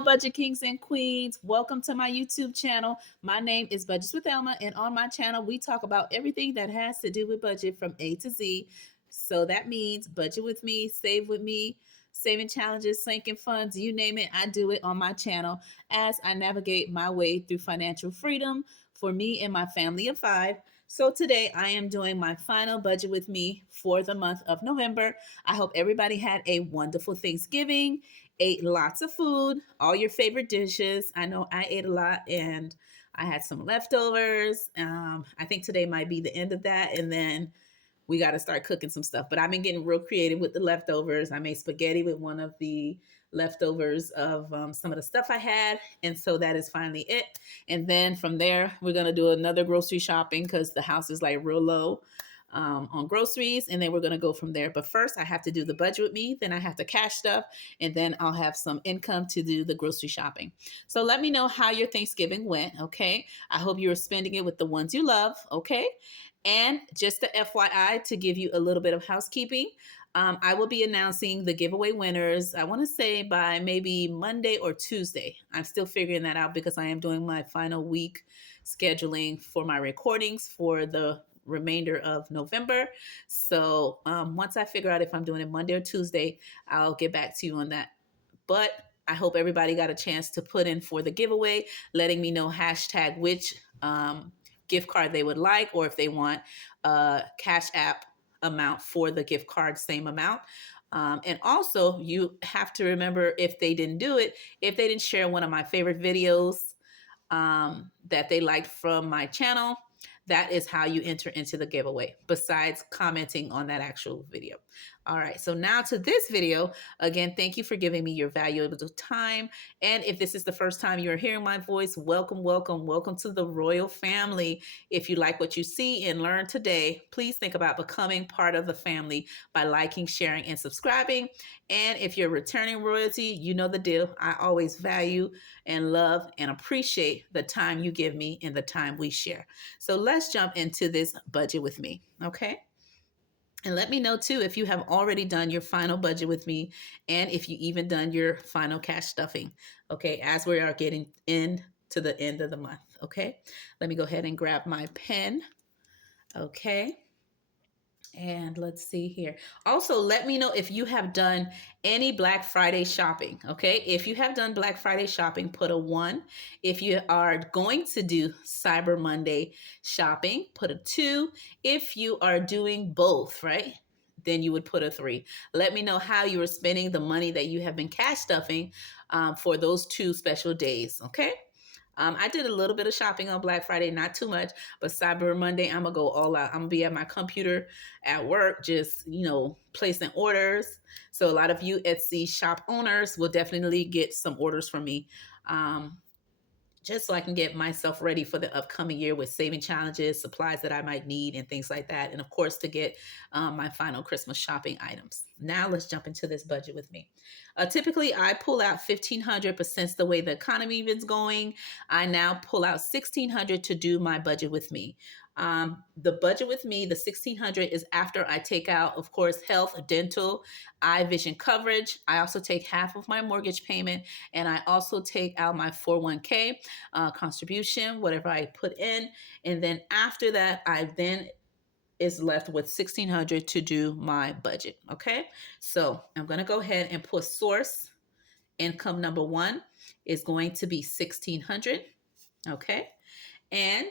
Budget Kings and Queens. Welcome to my YouTube channel. My name is Budgets with Elma, and on my channel, we talk about everything that has to do with budget from A to Z. So that means budget with me, save with me, saving challenges, sinking funds, you name it, I do it on my channel as I navigate my way through financial freedom for me and my family of five. So today I am doing my final budget with me for the month of November. I hope everybody had a wonderful Thanksgiving, ate lots of food, all your favorite dishes. I know I ate a lot and I had some leftovers. I think today might be the end of that. And then we got to start cooking some stuff. But I've been getting real creative with the leftovers. I made spaghetti with one of the leftovers of some of the stuff I had. And so that is finally it. And then from there, we're going to do another grocery shopping because the house is like real low on groceries. And then we're going to go from there. But first, I have to do the budget with me. Then I have to cash stuff. And then I'll have some income to do the grocery shopping. So let me know how your Thanksgiving went. Okay. I hope you were spending it with the ones you love. Okay. And just the FYI to give you a little bit of housekeeping, I will be announcing the giveaway winners, I want to say by maybe Monday or Tuesday. I'm still figuring that out because I am doing my final week scheduling for my recordings for the remainder of November. So once I figure out if I'm doing it Monday or Tuesday, I'll get back to you on that. But I hope everybody got a chance to put in for the giveaway, letting me know hashtag which gift card they would like, or if they want a Cash App amount for the gift card, same amount. And also, you have to remember if they didn't do it, if they didn't share one of my favorite videos that they liked from my channel, that is how you enter into the giveaway, besides commenting on that actual video. All right, so now to this video. Again, thank you for giving me your valuable time. And if this is the first time you're hearing my voice, welcome, welcome, welcome to the royal family. If you like what you see and learn today, please think about becoming part of the family by liking, sharing, and subscribing. And if you're returning royalty, you know the deal. I always value and love and appreciate the time you give me and the time we share. So let's jump into this budget with me, okay? And let me know too if you have already done your final budget with me and if you even done your final cash stuffing, okay, as we are getting into the end of the month, okay? Let me go ahead and grab my pen, okay? And let's see here. Also, let me know if you have done any Black Friday shopping. Okay. If you have done Black Friday shopping, put a 1. If you are going to do Cyber Monday shopping, put a 2. If you are doing both, right? Then you would put a 3. Let me know how you are spending the money that you have been cash stuffing for those 2 special days. Okay. I did a little bit of shopping on Black Friday, not too much, but Cyber Monday, I'm gonna go all out. I'm gonna be at my computer at work, just placing orders. So a lot of you Etsy shop owners will definitely get some orders from me. Just so I can get myself ready for the upcoming year with saving challenges, supplies that I might need, and things like that. And of course, to get my final Christmas shopping items. Now, let's jump into this budget with me. Typically, I pull out 1,500, but since the way the economy is going, I now pull out 1,600 to do my budget with me. The budget with me, the 1,600 is after I take out, of course, health, dental, eye vision coverage. I also take half of my mortgage payment, and I also take out my 401k contribution, whatever I put in. And then after that, I then is left with 1,600 to do my budget. Okay. So I'm going to go ahead and put source income number 1 is going to be 1,600. Okay. And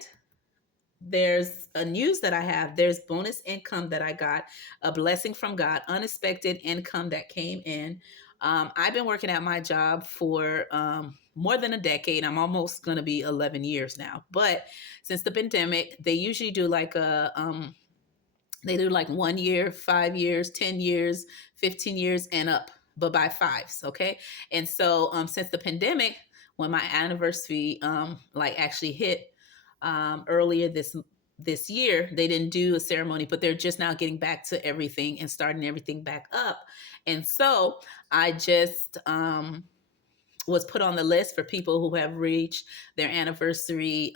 there's a news that I have. There's bonus income that I got, a blessing from God, unexpected income that came in. I've been working at my job for more than a decade. I'm almost going to be 11 years now. But since the pandemic, they usually do like they do like 1 year, 5 years, 10 years, 15 years and up, but by fives. Okay. And so since the pandemic, when my anniversary like actually hit, earlier this year, they didn't do a ceremony, but they're just now getting back to everything and starting everything back up. And so I just was put on the list for people who have reached their anniversary,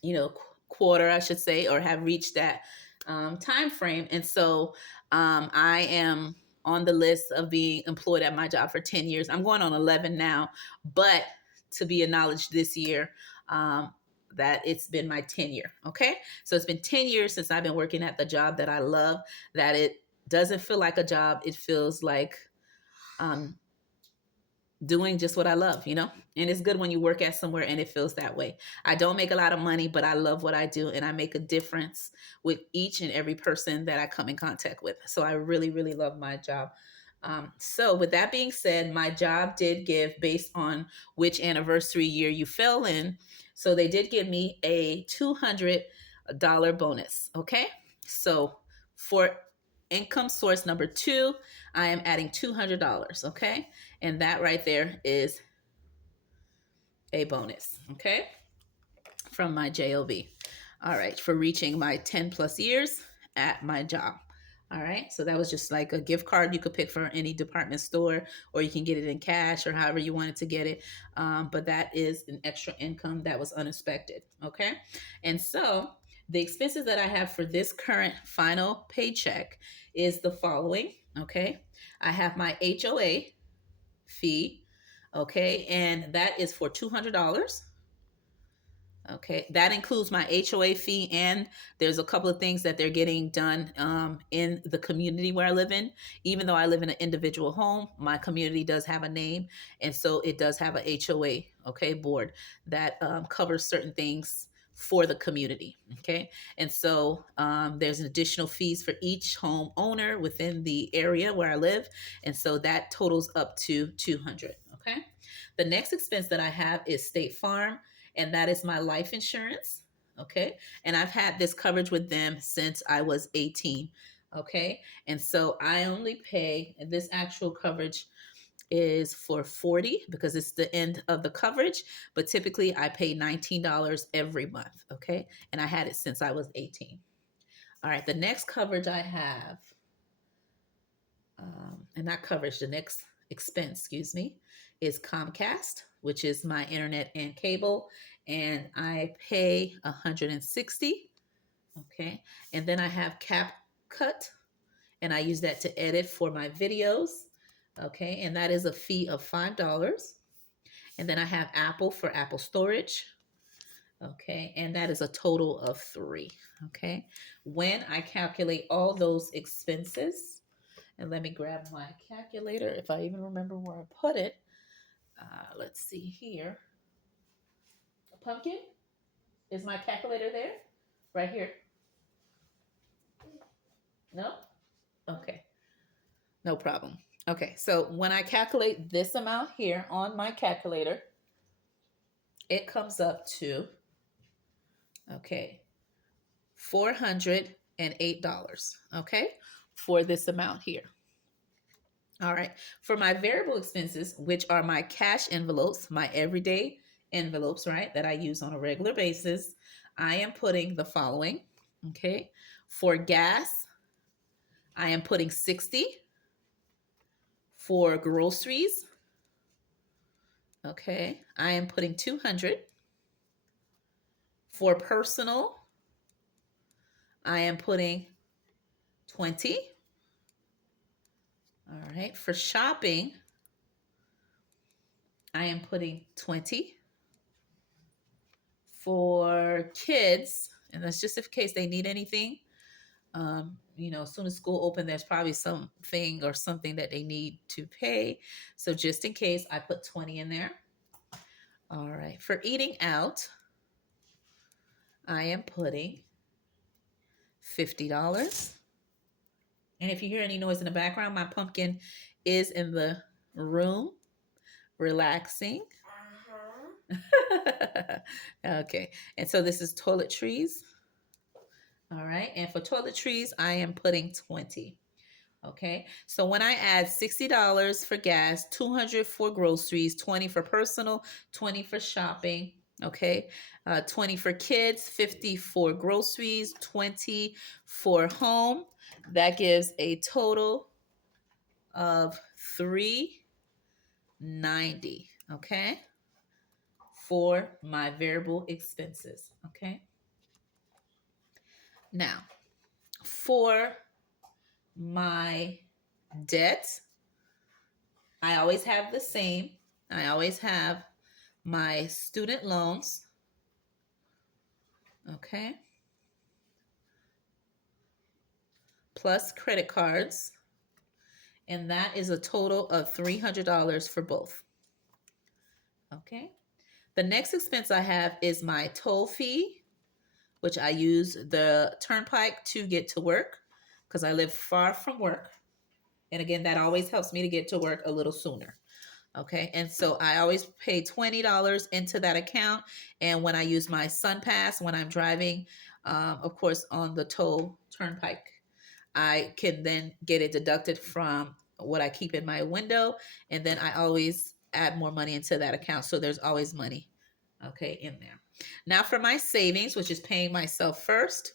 you know, quarter, I should say, or have reached that time frame. And so I am on the list of being employed at my job for 10 years. I'm going on 11 now, but to be acknowledged this year, that it's been my 10 year. Okay. So it's been 10 years since I've been working at the job that I love, that it doesn't feel like a job. It feels like um, doing just what I love, you know? And it's good when you work at somewhere and it feels that way. I don't make a lot of money, but I love what I do and I make a difference with each and every person that I come in contact with. So I really, really love my job. So, with that being said, my job did give based on which anniversary year you fell in. So, they did give me a $200 bonus. Okay. So, for income source number two, I am adding $200. Okay. And that right there is a bonus. Okay. From my JOB. All right. For reaching my 10 plus years at my job. All right. So that was just like a gift card you could pick for any department store, or you can get it in cash or however you wanted to get it. But that is an extra income that was unexpected. Okay. And so the expenses that I have for this current final paycheck is the following. Okay. I have my HOA fee. Okay. And that is for $200. Okay, that includes my HOA fee, and there's a couple of things that they're getting done in the community where I live in. Even though I live in an individual home, my community does have a name, and so it does have a HOA, okay, board that covers certain things for the community. Okay, and so there's an additional fees for each home owner within the area where I live, and so that totals up to 200. Okay, the next expense that I have is State Farm, and that is my life insurance. Okay. And I've had this coverage with them since I was 18. Okay. And so I only pay, and this actual coverage is for 40 because it's the end of the coverage, but typically I pay $19 every month. Okay. And I had it since I was 18. All right. The next coverage I have, and not coverage, the next expense, excuse me, is Comcast, which is my internet and cable, and I pay 160. Okay, and then I have CapCut, and I use that to edit for my videos. Okay, and that is a fee of $5. And then I have Apple for Apple storage. Okay, and that is a total of 3. Okay, when I calculate all those expenses, and let me grab my calculator if I even remember where I put it. Let's see here. Pumpkin, is my calculator there? Right here. No? Okay. No problem. Okay, so when I calculate this amount here on my calculator, it comes up to, okay, $408, okay, for this amount here. All right, for my variable expenses, which are my cash envelopes, my everyday envelopes, right, that I use on a regular basis, I am putting the following, okay, for gas, I am putting 60. For groceries, okay, I am putting 200. For personal, I am putting 20. All right, for shopping, I am putting 20. For kids, and that's just in case they need anything, as soon as school open, there's probably something or something that they need to pay. So just in case, I put 20 in there. All right, for eating out, I am putting $50. And if you hear any noise in the background, my pumpkin is in the room relaxing. Okay. And so this is toiletries. All right. And for toiletries, I am putting 20. Okay. So when I add $60 for gas, 200 for groceries, 20 for personal, 20 for shopping. Okay. 20 for kids, 50 for groceries, 20 for home. That gives a total of $390. Okay. For my variable expenses. Okay. Now, for my Debt, I always have the same. I always have my student loans. Okay. Plus credit cards. And that is a total of $300 for both. Okay. The next expense I have is my toll fee, which I use the turnpike to get to work because I live far from work. And again, that always helps me to get to work a little sooner. Okay. And so I always pay $20 into that account. And when I use my Sun Pass, when I'm driving, of course, on the toll turnpike, I can then get it deducted from what I keep in my window. And then I always add more money into that account. So there's always money, okay, in there. Now for my savings, which is paying myself first.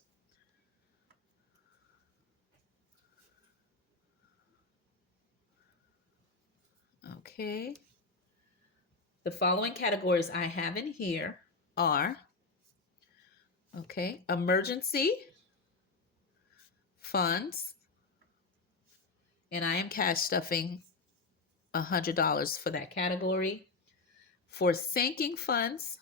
Okay. The following categories I have in here are, okay, emergency funds, and I am cash stuffing $100 for that category. For sinking funds,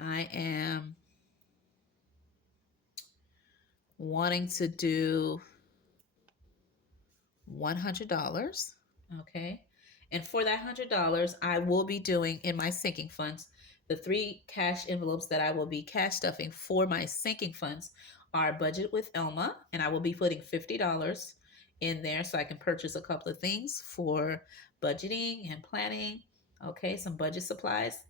I am wanting to do $100. Okay. And for that $100, I will be doing in my sinking funds, the three cash envelopes that I will be cash stuffing for my sinking funds are Budget with Elma, and I will be putting $50 in there so I can purchase a couple of things for budgeting and planning. Okay, some budget supplies.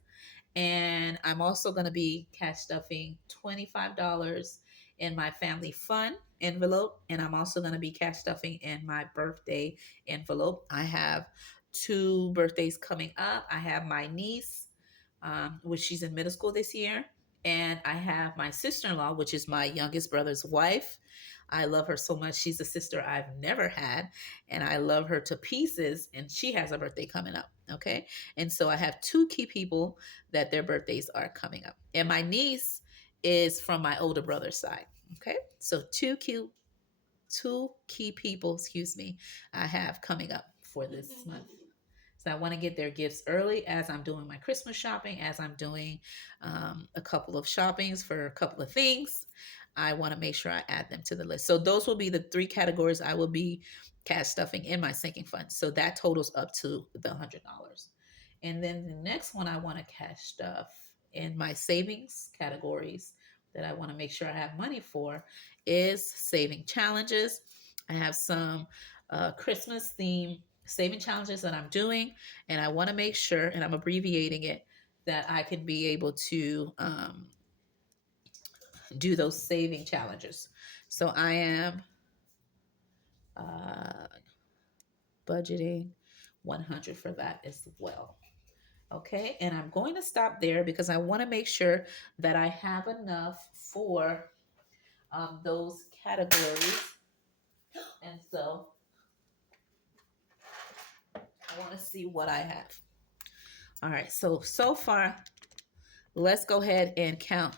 And I'm also going to be cash stuffing $25 in my family fun envelope. And I'm also going to be cash stuffing in my birthday envelope. I have two birthdays coming up. I have my niece, which she's in middle school this year. And I have my sister in law, which is my youngest brother's wife. I love her so much. She's a sister I've never had, and I love her to pieces. And she has a birthday coming up. Okay. And so I have two key people that their birthdays are coming up. And my niece is from my older brother's side. Okay. So two key people, excuse me, I have coming up for this month. So I want to get their gifts early as I'm doing my Christmas shopping, as I'm doing a couple of shoppings for a couple of things. I want to make sure I add them to the list. So those will be the three categories I will be cash stuffing in my sinking fund. So that totals up to the $100. And then the next one I want to cash stuff in my savings categories that I want to make sure I have money for is saving challenges. I have some Christmas theme saving challenges that I'm doing, and I want to make sure, and I'm abbreviating it, that I can be able to do those saving challenges. So I am uh, budgeting 100 for that as well. Okay, and I'm going to stop there because I want to make sure that I have enough for those categories. And so I want to see what I have. All right, so far, let's go ahead and count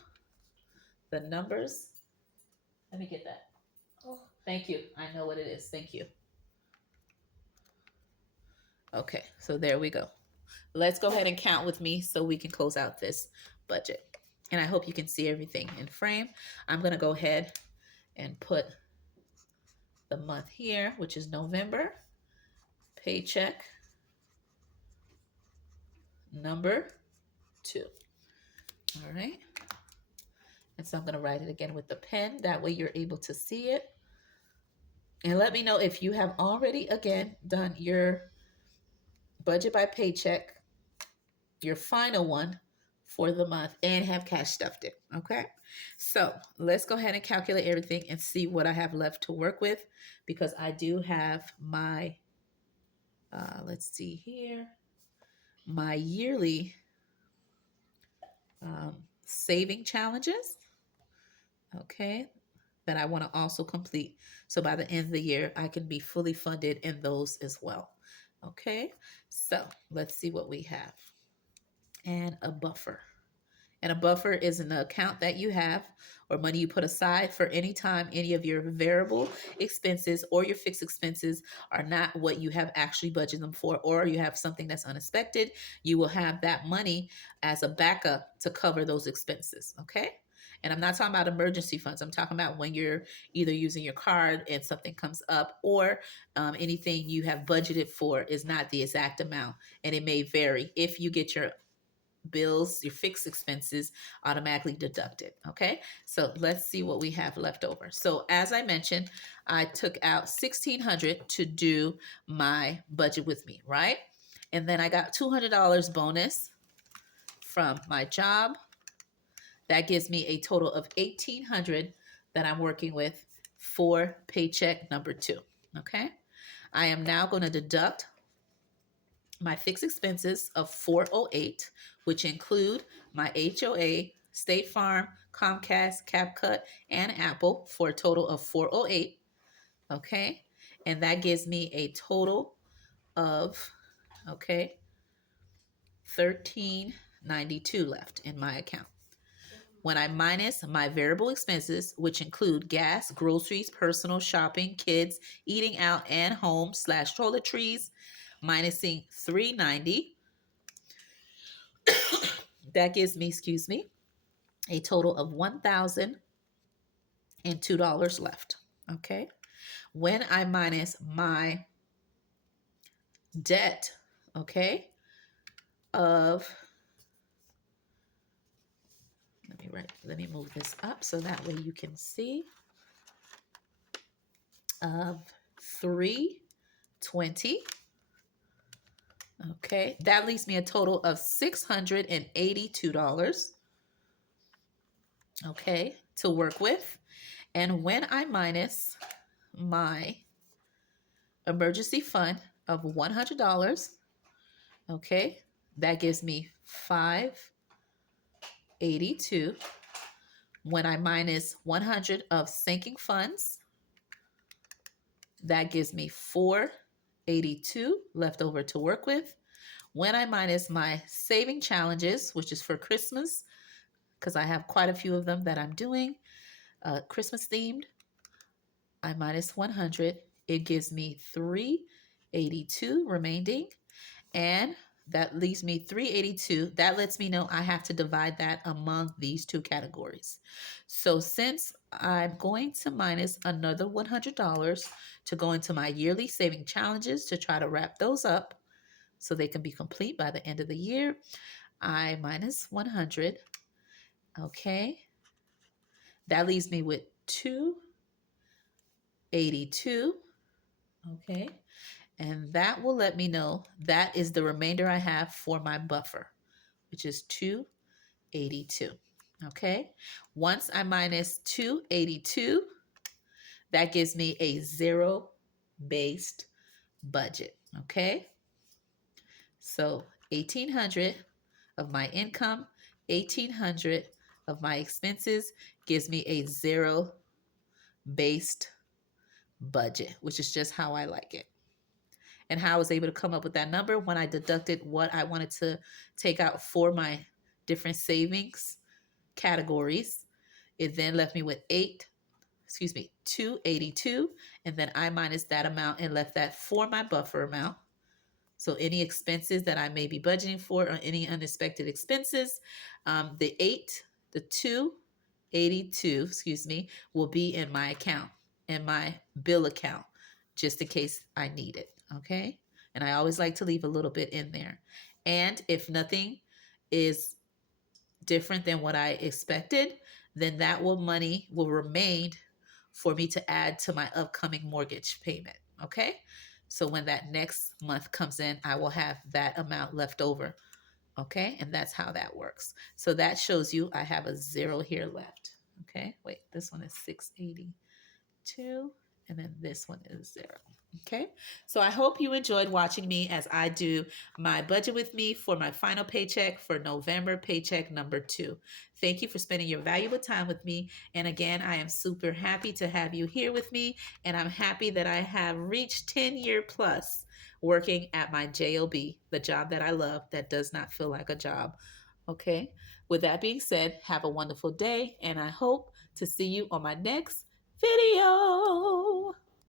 the numbers. Let me get that. Oh, thank you. I know what it is. Thank you. Okay, so there we go. Let's go ahead and count with me so we can close out this budget. And I hope you can see everything in frame. I'm going to go ahead and put the month here, which is November. Paycheck number 2. All right. And so I'm going to write it again with the pen. That way you're able to see it. And let me know if you have already, again, done your budget by paycheck, your final one for the month, and have cash stuffed it. Okay. So let's go ahead and calculate everything and see what I have left to work with, because I do have my, let's see here, my yearly saving challenges. Okay. That I want to also complete. So by the end of the year, I can be fully funded in those as well. Okay. So let's see what we have. And a buffer And a buffer is an account that you have or money you put aside for any time any of your variable expenses or your fixed expenses are not what you have actually budgeted them for, or you have something that's unexpected. You will have that money as a backup to cover those expenses. Okay. And I'm not talking about emergency funds. I'm talking about when you're either using your card and something comes up, or anything you have budgeted for is not the exact amount. And it may vary if you get your bills, your fixed expenses automatically deducted. Okay, so let's see what we have left over. So as I mentioned, I took out 1,600 to do my budget with me, right? And then I got $200 bonus from my job. That gives me a total of 1,800 that I'm working with for paycheck number 2. Okay, I am now going to deduct my fixed expenses of 408, which include my HOA, State Farm, Comcast, CapCut, and Apple, for a total of 408. Okay, and that gives me a total of, okay, 1392 left in my account. When I minus my variable expenses, which include gas, groceries, personal shopping, kids, eating out, and home slash toiletries, minusing 390, that gives me, excuse me, a total of $1,002 left. Okay. When I minus my debt, okay, of, let me move this up so that way you can see, of 320. Okay, that leaves me a total of $682, okay, to work with. And when I minus my emergency fund of $100, okay, that gives me 582. When I minus 100 of sinking funds, that gives me 482 left over to work with. When I minus my saving challenges, which is for Christmas, because I have quite a few of them that I'm doing, Christmas themed, I minus 100, it gives me 382 remaining. And that leaves me 382. That lets me know I have to divide that among these two categories. So since I'm going to minus another $100 to go into my yearly saving challenges to try to wrap those up so they can be complete by the end of the year, I minus 100. Okay. That leaves me with 282. Okay. And that will let me know that is the remainder I have for my buffer, which is 282. Okay. Once I minus 282, that gives me a zero-based budget. Okay. So 1,800 of my income, 1,800 of my expenses gives me a zero-based budget, which is just how I like it. And how I was able to come up with that number when I deducted what I wanted to take out for my different savings categories. It then left me with 282, and then I minus that amount and left that for my buffer amount. So any expenses that I may be budgeting for or any unexpected expenses, the 282, will be in my account, in my bill account, just in case I need it. Okay. And I always like to leave a little bit in there. And if nothing is different than what I expected, then that money will remain for me to add to my upcoming mortgage payment. Okay. So when that next month comes in, I will have that amount left over. Okay. And that's how that works. So that shows you I have a zero here left. Okay. Wait, this one is 682. And then this one is 0. Okay, so I hope you enjoyed watching me as I do my budget with me for my final paycheck for November, paycheck number 2. Thank you for spending your valuable time with me. And again, I am super happy to have you here with me. And I'm happy that I have reached 10-year plus working at my JOB, the job that I love that does not feel like a job. Okay, With that being said, have a wonderful day, and I hope to see you on my next video.